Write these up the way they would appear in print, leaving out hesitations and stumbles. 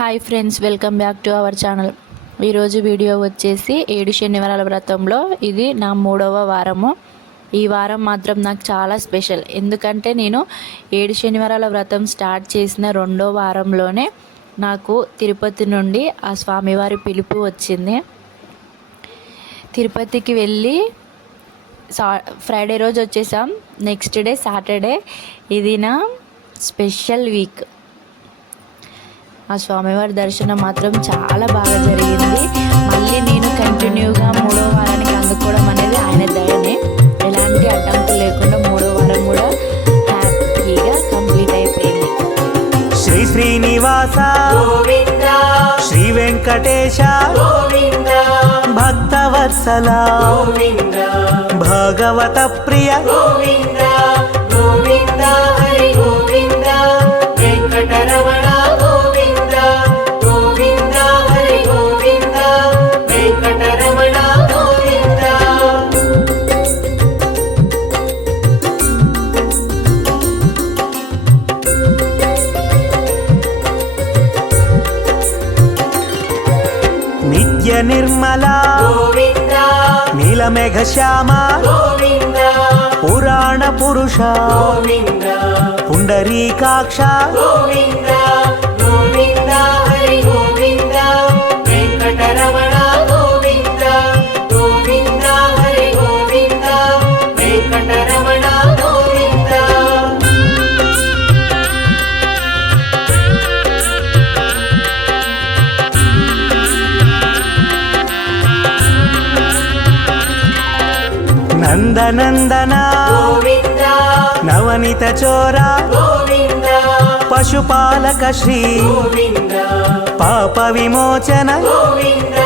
Hi friends, welcome back to our channel. ఈరోజు video వచ్చేసి 7 శనివారాల వ్రతంలో ఇది నా 3వ వారము. ఈ వారం మాత్రం నాకు చాలా స్పెషల్. ఎందుకంటే నేను 7 శనివారాల వ్రతం స్టార్ట్ చేసిన 2వ వారంలోనే నాకు తిరుపతి నుండి ఆ స్వామివారి పిలుపు వచ్చింది. తిరుపతికి వెళ్ళి ఫ్రైడే రోజు వచ్చేసాం. నెక్స్ట్ డే సాటర్డే ఇది నా స్పెషల్ వీక్. ఆ స్వామివారి దర్శనం మాత్రం చాలా బాగా జరిగింది. మళ్ళీ నేను కంటిన్యూగా 3వ వారానికి అందుకోవడం అనేది ఆయన దయనే. ఎలాంటి అడ్డంకులు లేకుండా 3వ వారం కూడా హ్యాపీగా కంప్లీట్ అయిపోయింది. శ్రీ శ్రీనివాస గోవింద, శ్రీ వెంకటేశ గోవింద, భక్తవత్సల గోవింద, భాగవత ప్రియ గోవింద గోవింద, హరి గోవింద, వెంకటరమణ నిర్మల గోవింద, నీలమేఘ శ్యామ గోవింద, పురాణ పురుష గోవింద, పుండరీకాక్ష గోవింద గోవింద, హరి గోవింద, వెంకటరమణ గోవింద గోవింద, హరి గోవింద, వెంకటరమణ గోవింద. నందనందన గోవింద, నవనిత చోర గోవింద, పశుపాలక శ్రీ గోవింద, పాప విమోచన గోవింద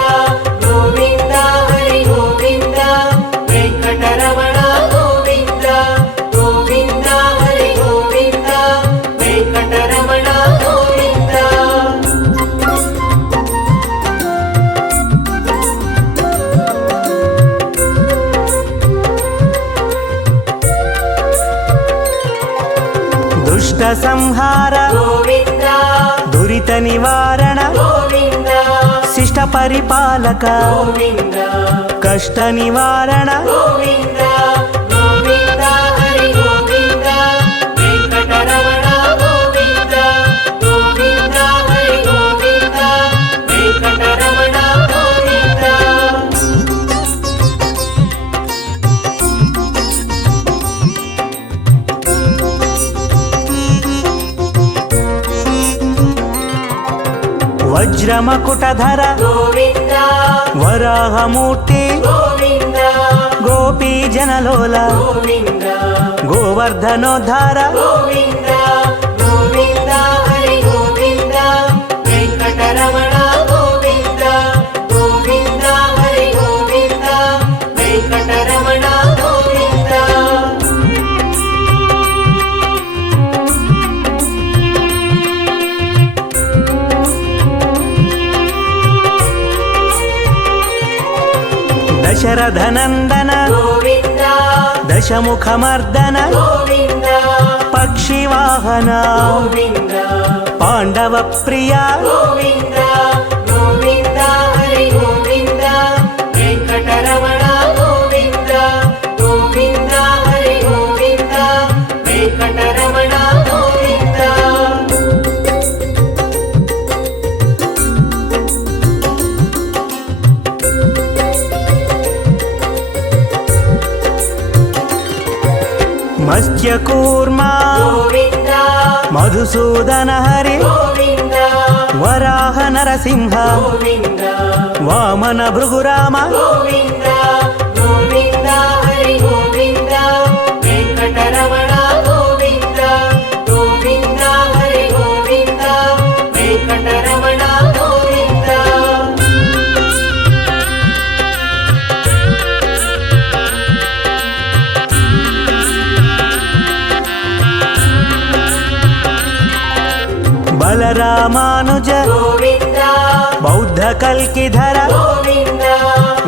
గోవింద, హరి గోవింద, వెంకటరమణ గోవింద గోవింద, హరి గోవింద, వెంకటరమణ గోవింద. దుష్ట సంహార గోవింద, దురిత నివారణ గోవింద, శిష్ట పరిపాలక గోవింద, కష్ట నివారణ గోవింద గోవింద, హరి గోవింద, వెంకటరమణ గోవింద గోవింద, హరి గోవింద, వెంకటరమణ గోవింద. వజ్రమకుటధర గోవింద, వరాహమూర్తి గోవింద, గోపీ జనలోల గోవింద, గోవర్ధనోద్ధార గోవింద గోవింద, హరి గోవింద, వెంకటరమణ గోవింద గోవింద, హరి గోవింద, వెంకటరమణ గోవింద. దశరథనందన గోవింద, దశముఖమర్దన గోవింద, పక్షివాహన గోవింద, పాండవ ప్రియ గోవింద గోవింద, హరి గోవింద, వెంకటరమణ గోవింద గోవింద, హరి గోవింద, వెంకటరమణ గోవింద. మత్స్యకూర్మ గోవింద, మధుసూదన హరి గోవింద, వరాహ నరసింహ గోవింద, వామన భృగురామ గోవింద గోవింద, హరి గోవింద, వెంకటరమణ గోవింద గోవింద, హరి గోవింద, వెంకటరమణ గోవింద. బలరామానుజ గోవింద, బౌద్ధ కల్కిధర గోవింద,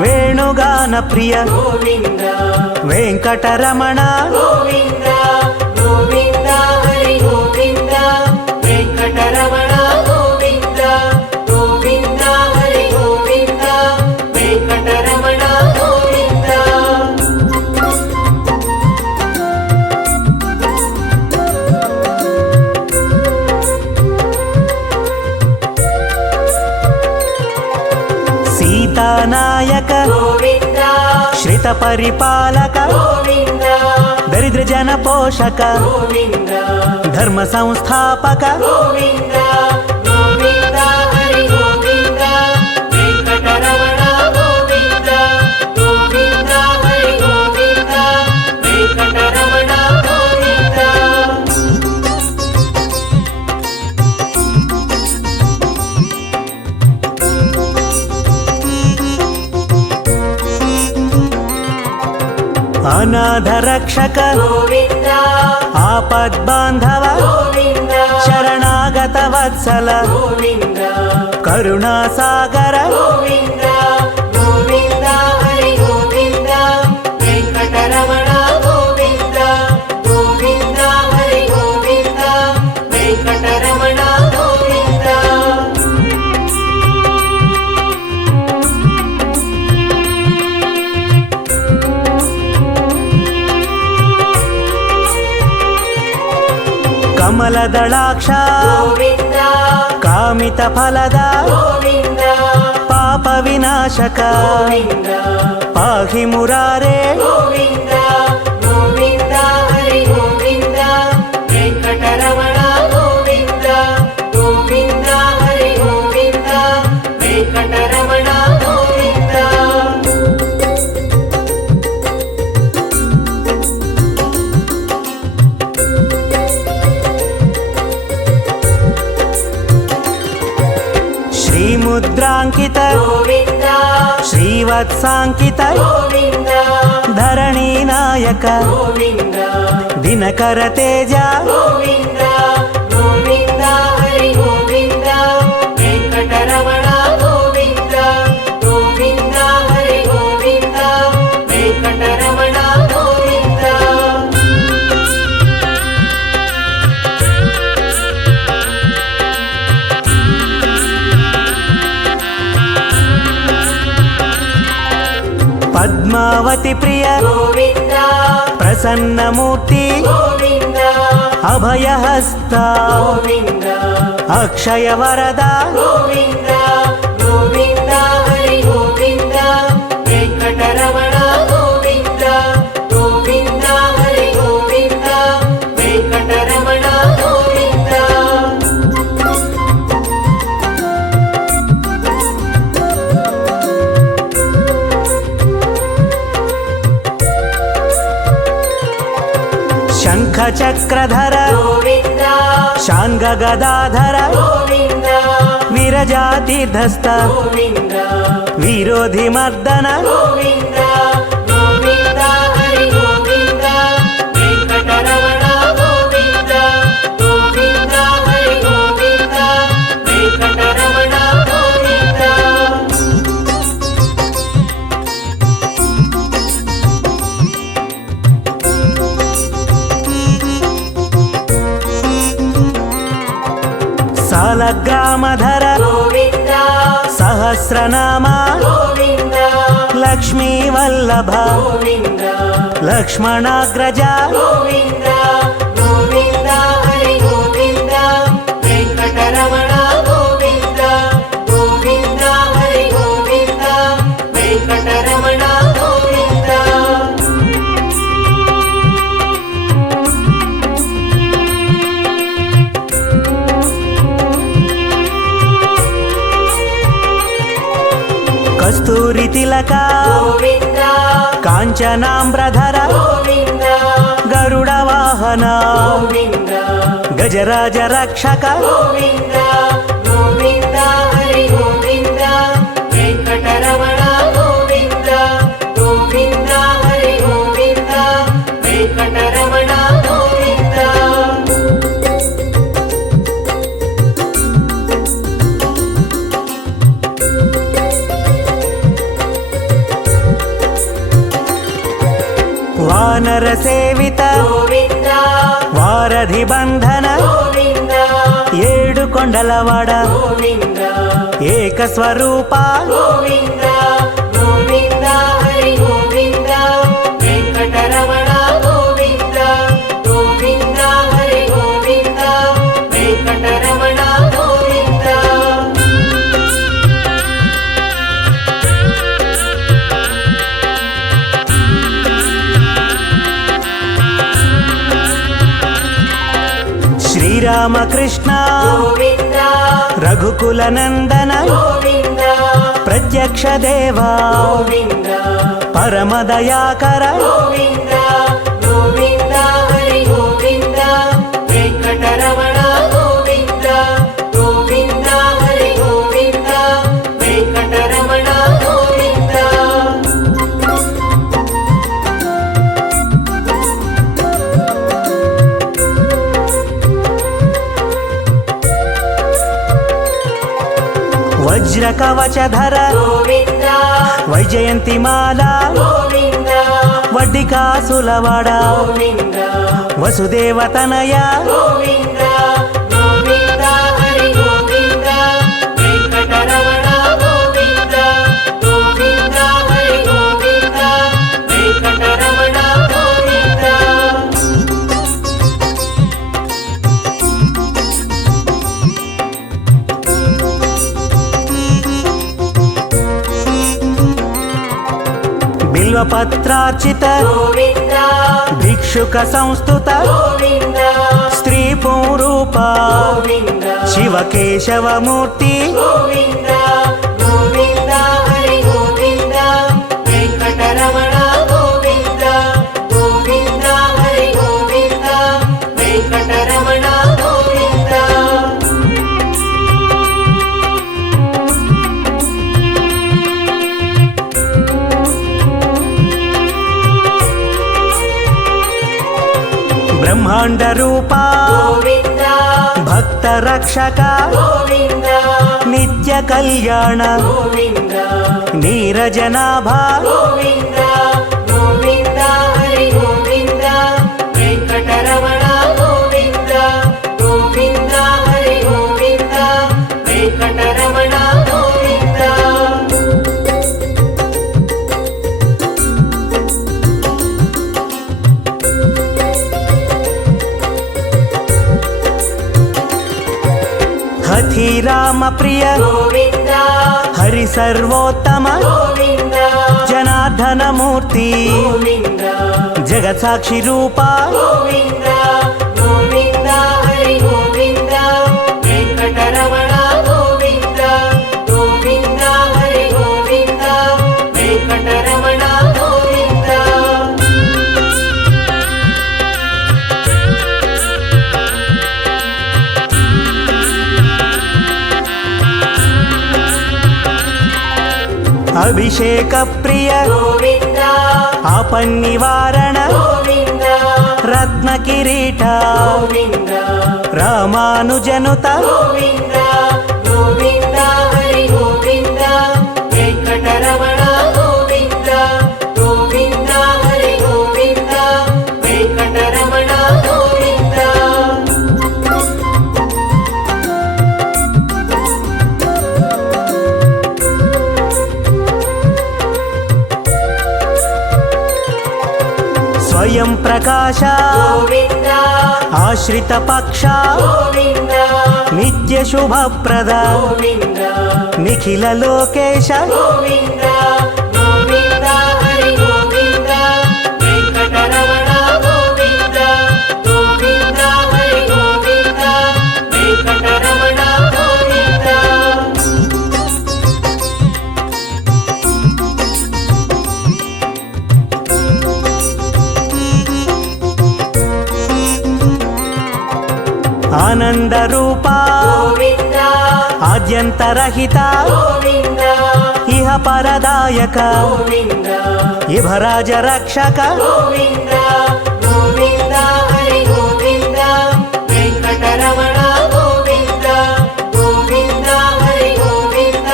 వేణుగాన ప్రియ గోవింద, వెంకటరమణ గోవింద గోవింద, హరి గోవింద, వెంకటరమణ గోవింద. లీలానాయక గోవింద శ్రిత పరిపాలక గోవింద దరిద్ర జన పోషక గోవింద ధర్మ సంస్థాపక గోవింద గోవింద హరి గోవింద వెంకటరమణ గోవింద గోవింద హరి గోవింద వెంకటరమణ గోవింద అనాథ రక్షక గోవింద ఆపద్బాంధవ గోవింద శరణాగత వత్సల గోవింద కరుణాసాగర గోవింద గోవింద హరి గోవింద వెంకటరమణ గోవింద గోవింద హరి గోవింద వెంకటరమణ గోవింద కమలదళాక్ష గోవింద కామిత ఫలద గోవింద పాప వినాశక గోవింద పాహి మురారే గోవింద గోవింద హరి గోవింద వెంకటరమణ గోవింద గోవింద హరి గోవింద వెంకటరమణ గోవింద శ్రీముద్రాంకిత గోవింద శ్రీవత్సాంకిత గోవింద ధరణీ నాయక గోవింద దినకర తేజ గోవింద గోవింద హరి గోవింద వెంకటరమణ గోవింద గోవింద హరి గోవింద వెంకటరమణ గోవింద పద్మావతి ప్రియ గోవింద ప్రసన్నమూర్తి గోవింద అభయహస్త గోవింద అక్షయ వరద గోవింద గోవింద హరి గోవింద వెంకటరమణ గోవింద గోవింద హరి గోవింద వెంకటరమణ గోవింద శంఖ చక్రధర గోవింద శాంగ గదాధర గోవింద విరజాతిధస్త గోవింద విరోధి మర్దన గోవింద గోవింద హరి గోవింద వెంకటరమణ గోవింద గోవింద హరి గోవింద వెంకటరమణ గోవింద సాలగ్రామధర గోవింద సహస్రనామ గోవింద లక్ష్మీ వల్లభ గోవింద లక్ష్మణాగ్రజ గోవింద గోవింద హరి గోవింద వెంకటరమణ గోవింద గోవింద హరి గోవింద వెంకటరమణ గోవింద కస్తూరి తిలక గోవింద కాంచనాంబ్రధర గోవింద గరుడ వాహన గోవింద గజరాజ రక్షక గోవింద గోవింద హరి గోవింద వెంకటరమణ గోవింద గోవింద హరి గోవింద వెంకటరమణ గోవింద వానర సేవిత గోవింద వారధి బంధన గోవింద ఏడు కొండలవాడ గోవింద ఏక స్వరూప గోవింద గోవింద హరి గోవింద వెంకటరమణ గోవింద గోవింద హరి గోవింద వెంకటరమణ గోవింద శ్రీరామకృష్ణ గోవింద రఘుకుల నందన గోవింద ప్రత్యక్ష దేవా గోవింద పరమదయాకర గోవింద గోవింద హరి గోవింద వెంకటరమణ గోవింద గోవింద హరి గోవింద వెంకటరమణ గోవింద వజ్ర కవచధర గోవింద వైజయంతిమాల గోవింద వడ్డికాసులవాడ గోవింద వసుదేవతనయ గోవింద గోవింద హరి గోవింద వెంకటరమణ గోవింద గోవింద హరి గోవింద వెంకటరమణ గోవింద బిల్వపత్రార్చిత గోవింద భిక్షుక సంస్థుత గోవింద స్త్రీ పుంరూప గోవింద శివకేశవమూర్తి గోవింద గోవింద హరి గోవింద వెంకటరమణ గోవింద గోవింద హరి గోవింద వెంకటరమణ గోవింద బ్రహ్మాండ రూప గోవింద భక్త రక్షక గోవింద నిత్య కళ్యాణ గోవింద నీరజనాభ గోవింద గోవింద హరి గోవింద వెంకటరమణ గోవింద గోవింద హరి గోవింద వెంకటరమణ గోవింద హఠీరామ ప్రియ గోవింద హరి సర్వోత్తమ గోవింద జనార్దన మూర్తి గోవింద జగత్సాక్షి రూప గోవింద గోవింద హరి గోవింద వెంకటరమణ గోవింద గోవింద హరి గోవింద వెంకటరమణ గోవింద అభిషేక ప్రియ గోవింద ఆపన్నివారణ గోవింద రత్న కిరీట గోవింద రామానుజనుత గోవింద గోవింద హరి గోవింద వెంకటరమణ గోవింద గోవింద హరి గోవింద వెంకటరమణ గోవింద స్వయం ప్రకాశ గోవింద ఆశ్రిత పక్ష గోవింద నిత్య శుభప్రద గోవింద నిఖిల లోకేశ గోవింద గోవింద హరి గోవింద వెంకటరమణ గోవింద గోవింద హరి గోవింద వెంకటరమణ గోవింద ఆనంద రూప గోవింద ఆద్యంతరహిత గోవింద ఇహ పరదాయక గోవింద ఇభరాజ రక్షక గోవింద గోవింద హరి గోవింద వెంకటరమణ గోవింద గోవింద హరి గోవింద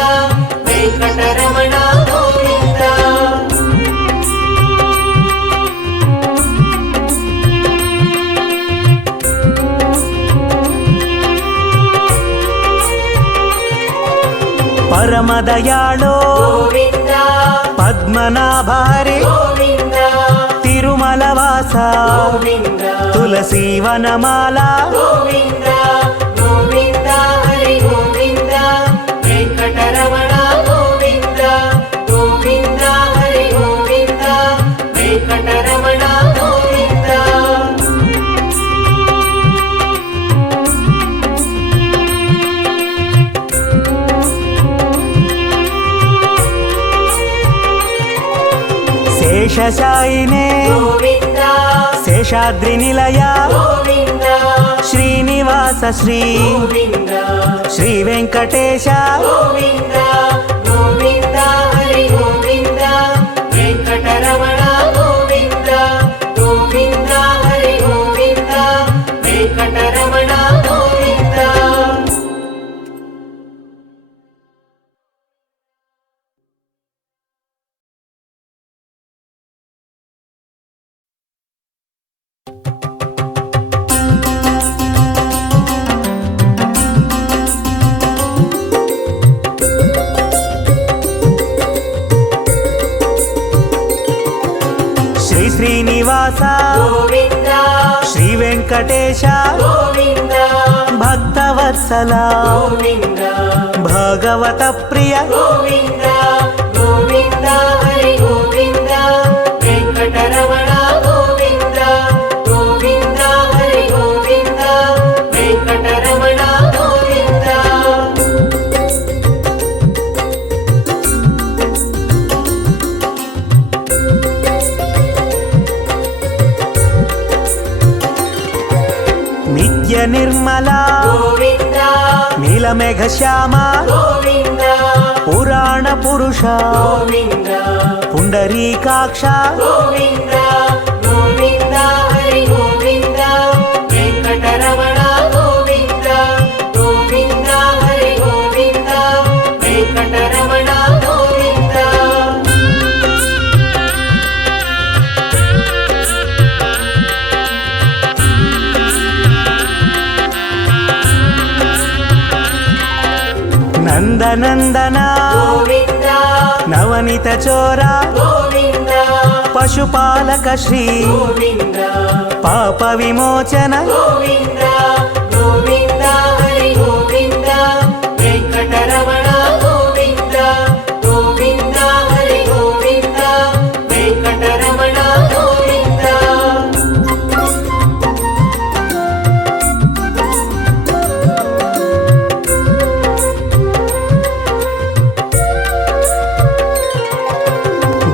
వెంకటరమణ గోవింద. గోవింద పరమదయాళో గోవింద పద్మనాభారి గోవింద తిరుమలవాస గోవింద తులసీవనమాల గోవింద గోవింద హరి గోవింద వెంకటరమణ గోవింద గోవింద హరి గోవింద వెంకటరమణ గోవింద శేషశాయినే గోవింద శేషాద్రి నిలయ గోవింద శ్రీనివాస శ్రీ గోవింద శ్రీ వెంకటేశ గోవింద గోవింద హరి గోవింద వెంకటరమణ గోవింద గోవింద హరి గోవింద వెంకటరమణ గోవింద. శ్రీ శ్రీనివాస గోవింద శ్రీ వెంకటేశ గోవింద భక్తవత్సల గోవింద భాగవత ప్రియ గోవింద గోవింద హరి గోవింద వెంకటరమణ గోవింద గోవింద హరి గోవింద వెంకటరమణ గోవింద. నిత్య నిర్మల గోవింద నీలమేఘ శ్యామ గోవింద పురాణ పురుష గోవింద పుండరీకాక్ష గోవింద గోవింద హరి గోవింద వెంకటరమణ గోవింద గోవింద హరి గోవింద వెంకటరమణ గోవింద. నందనందన గోవింద నవనిత చోర గోవింద పశుపాలక శ్రీ గోవింద పాప విమోచన గోవింద గోవింద హరి గోవింద వెంకటరమణ గోవింద గోవింద హరి గోవింద వెంకటరమణ గోవింద.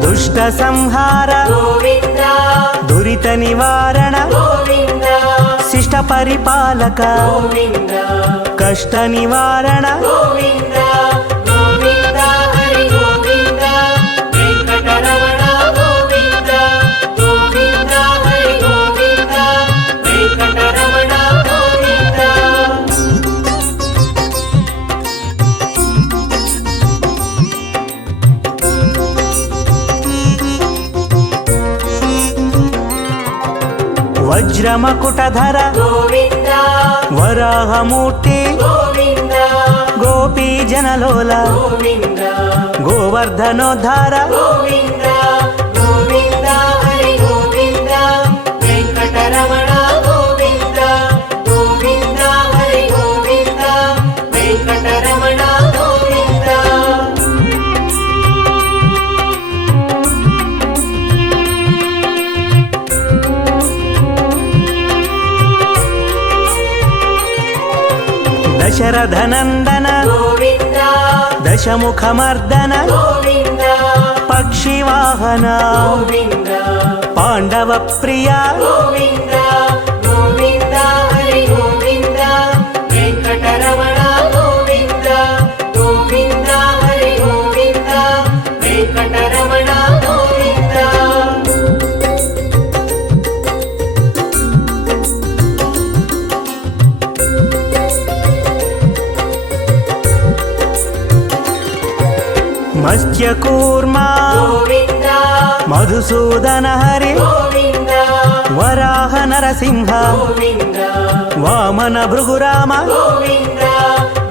దుష్ట సంహార గోవింద దురిత నివారణ గోవింద శిష్ట పరిపాలక గోవింద కష్ట నివారణ గోవింద గోవింద హరి గోవింద వెంకటరమణ గోవింద గోవింద హరి గోవింద వెంకటరమణ గోవింద. వజ్రమకుటధర గోవింద వరాహమూర్తి గోవింద గోపీ జనలోల గోవింద గోవర్ధనోద్ధార గోవింద గోవింద హరి గోవింద వెంకటరమణ గోవింద గోవింద హరి గోవింద వెంకటరమణ గోవింద. దశరథనందన గోవింద దశముఖమర్దన గోవింద పక్షివాహన గోవింద పాండవ ప్రియ గోవింద గోవింద హరి గోవింద వెంకటరమణ గోవింద గోవింద హరి గోవింద వెంకటరమణ గోవింద. మత్స్యకూర్మ గోవింద మధుసూదన హరి గోవింద వరాహ నరసింహ గోవింద వామన భృగురామ గోవింద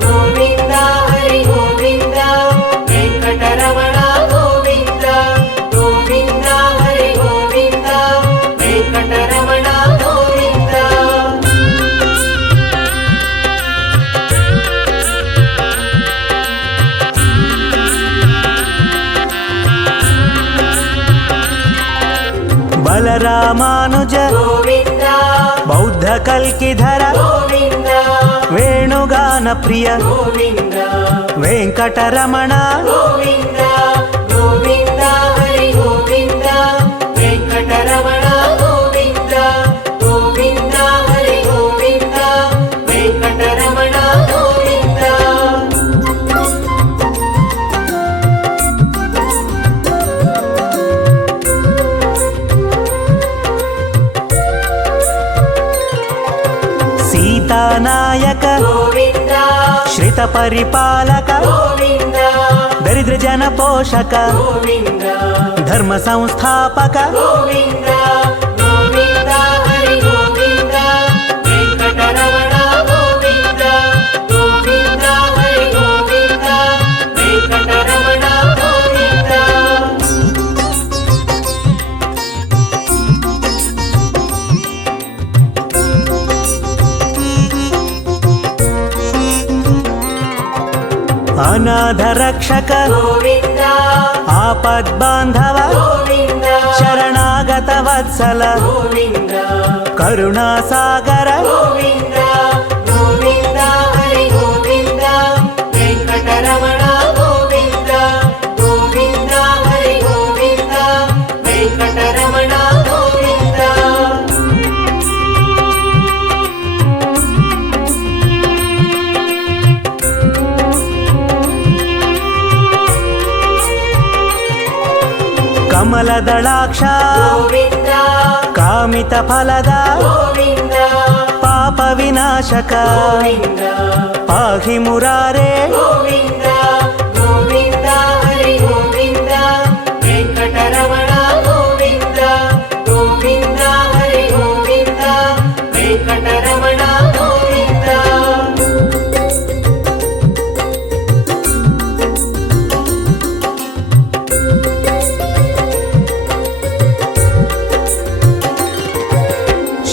గోవింద హరి గోవింద వెంకటరమణ గోవింద గోవింద హరి గోవింద వెంకటరమణ గోవింద. బలరామానుజ గోవింద బౌద్ధ కల్కిధర గోవింద వేణుగాన ప్రియ గోవింద వెంకటరమణ గోవింద గోవింద హరి గోవింద పరిపాలక గోవింద దరిద్ర జన పోషక గోవింద ధర్మ సంస్థాపక గోవింద గోవింద హరి గోవింద వెంకటరమణ గోవింద గోవింద హరి గోవింద వెంకటరమణ గోవింద అనాథ రక్షక గోవింద ఆపద్బాంధవ గోవింద శరణాగత వత్సల గోవింద కరుణా సాగర గోవింద గోవింద హరి గోవింద వెంకటరమణ గోవింద గోవింద హరి గోవింద వెంకటరమణ గోవింద కమలదళాక్ష గోవింద కామిత ఫలద గోవింద పాప వినాశక గోవింద పాహి మురారే గోవింద గోవింద హరి గోవింద వెంకటరమణ గోవింద గోవింద హరి గోవింద వెంకటరమణ గోవింద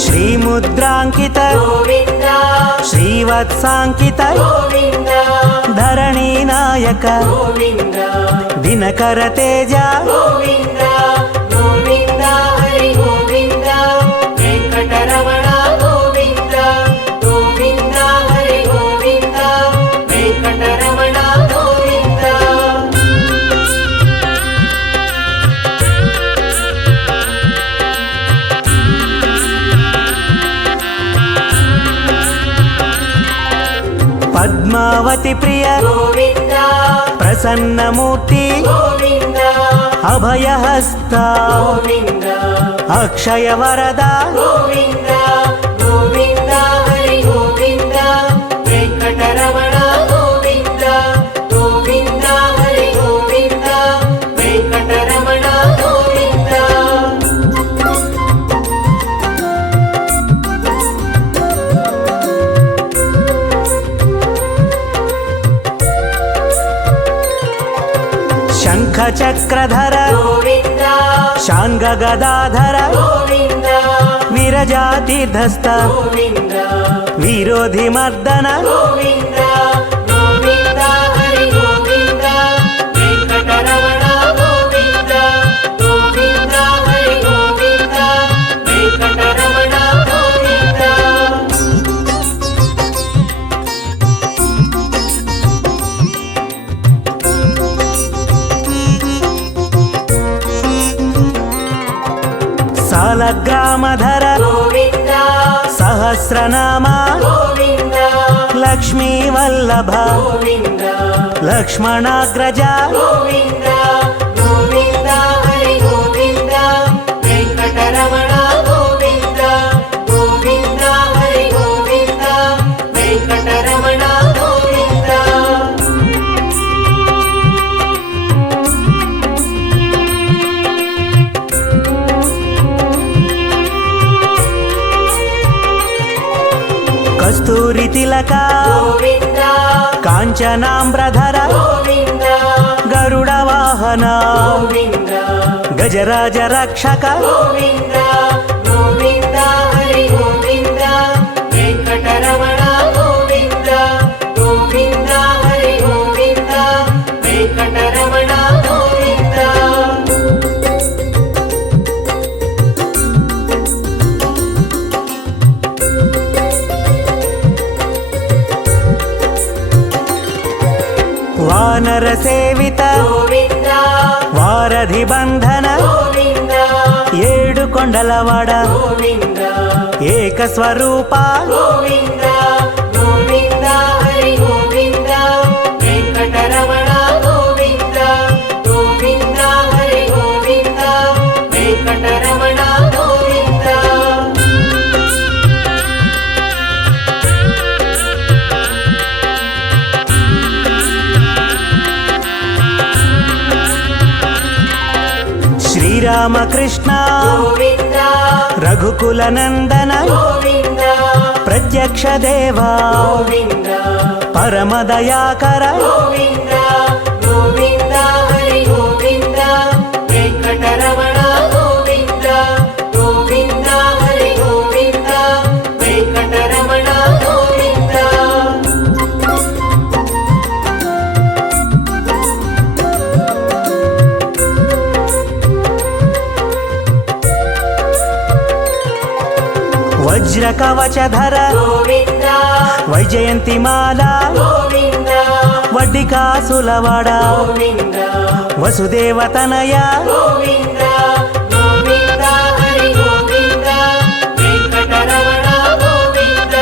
శ్రీముద్రాంకిత గోవింద శ్రీవత్సాంకిత గోవింద ధరణీ నాయక గోవింద దినకర తేజ గోవింద గోవింద హరి గోవింద వెంకటరమణ గోవింద గోవింద హరి గోవింద వెంకటరమణ గోవింద పద్మావతి ప్రియ గోవింద ప్రసన్నమూర్తి గోవింద అభయహస్త గోవింద అక్షయ వరద గోవింద గోవింద హరి గోవింద వెంకటరమణ గోవింద గోవింద హరి గోవింద వెంకటరమణ గోవింద శంఖ చక్రధర గోవింద శాంగ గదాధర గోవింద విరజాతీర్థస్థ గోవింద విరోధి మర్దన గోవింద గోవింద హరి గోవింద వెంకటరమణ గోవింద గోవింద హరి గోవింద వెంకటరమణ గోవింద సాలగ్రామధర గోవింద సహస్రనామ గోవింద లక్ష్మీ వల్లభ గోవింద లక్ష్మణాగ్రజ గోవింద గోవింద హరి గోవింద వెంకటరమణ గోవింద గోవింద హరి గోవింద వెంకటరమణ గోవింద కస్తూరి తిలక గోవింద కాంచనాంబ్రధర గోవింద గరుడ వాహన గోవింద గజరాజ రక్షక గోవింద గోవింద హరి గోవింద వెంకటరమణ గోవింద గోవింద హరి గోవింద వెంకటరమణ గోవింద వానర సేవిత గోవింద వారధి బంధన గోవింద ఏడు కొండలవాడ గోవింద ఏక స్వరూప గోవింద గోవింద హరి గోవింద వెంకటరమణ గోవింద గోవింద హరి గోవింద వెంకటరమణ గోవింద శ్రీరామకృష్ణ గోవింద రఘుకుల నందన గోవింద ప్రత్యక్ష దేవా గోవింద పరమదయాకర గోవింద గోవింద హరి గోవింద వెంకటరమణ గోవింద గోవింద హరి గోవింద వెంకటరమణ గోవింద వజ్ర కవచధర గోవింద వైజయంతిమాల గోవింద వడ్డికాసులవాడ గోవింద వసుదేవతనయ గోవింద గోవింద హరి గోవింద వెంకటరమణ గోవింద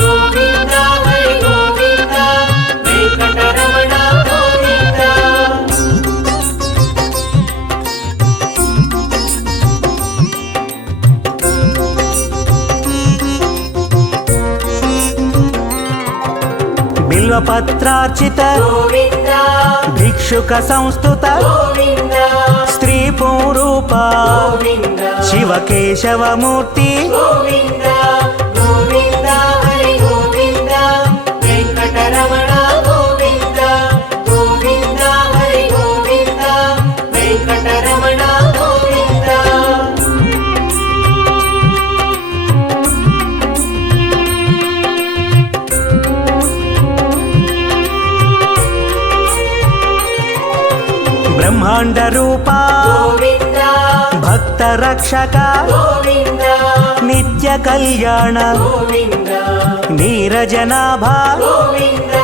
గోవింద హరి గోవింద వెంకటరమణ గోవింద బిల్వపత్రార్చిత గోవింద భిక్షుక సంస్థుత గోవింద స్త్రీ పూరూప గోవింద శివకేశవమూర్తి గోవింద గోవింద హరి గోవింద వెంకటరమణ గోవింద గోవింద హరి గోవింద వెంకటరమణ గోవింద బ్రహ్మాండ రూప గోవింద భక్త రక్షక గోవింద నిత్య కళ్యాణ గోవింద నీరజనాభ గోవింద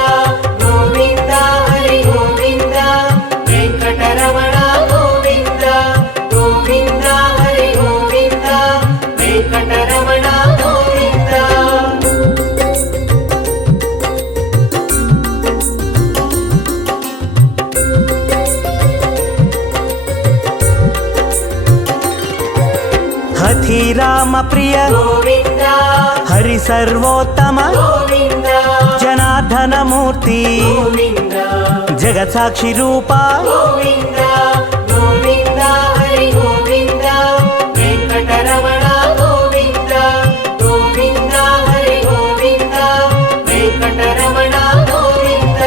గోవింద హరి గోవింద వెంకటరమణ గోవింద గోవింద హరి గోవింద వెంకటరమణ గోవింద హఠి రామ ప్రియ గోవింద హరి సర్వోత్తమ గోవింద జనార్దన మూర్తి గోవింద జగత్సాక్షి రూప గోవింద గోవింద హరి గోవింద వెంకటరమణ గోవింద గోవింద హరి గోవింద వెంకటరమణ గోవింద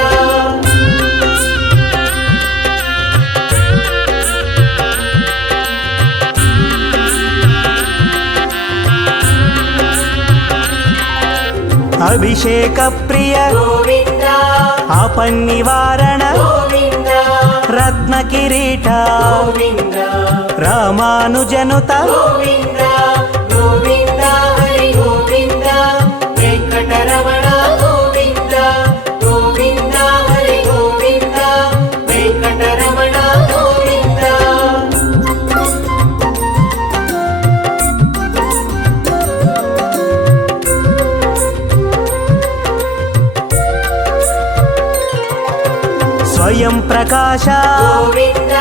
అభిషేక ప్రియ గోవింద ఆపన్నివారణ గోవింద రత్న కిరీట గోవింద రామానుజనుత గోవింద గోవింద హరి గోవింద వెంకటరమణ గోవింద గోవింద హరి గోవింద వెంకటరమణ గోవింద స్వయం ప్రకాశ గోవింద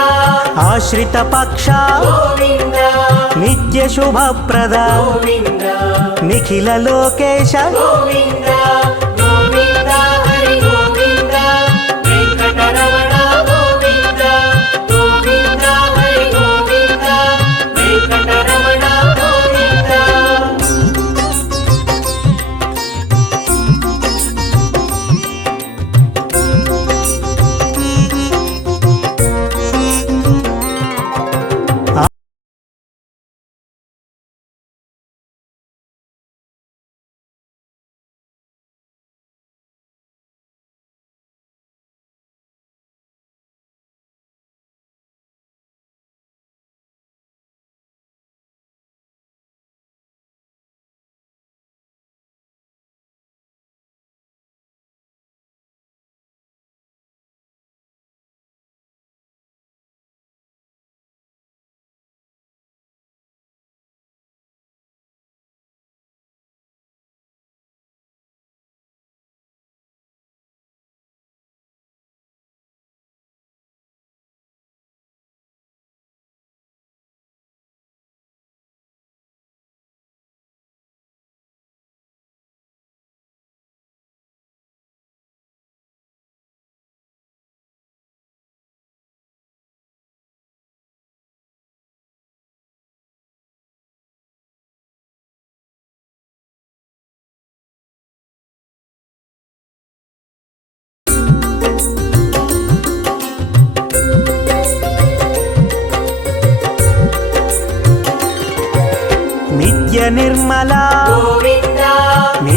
ఆశ్రిత పక్ష గోవింద నిత్య శుభప్రద గోవింద నిఖిల లోకేశ గోవింద నిర్మలా గోవింద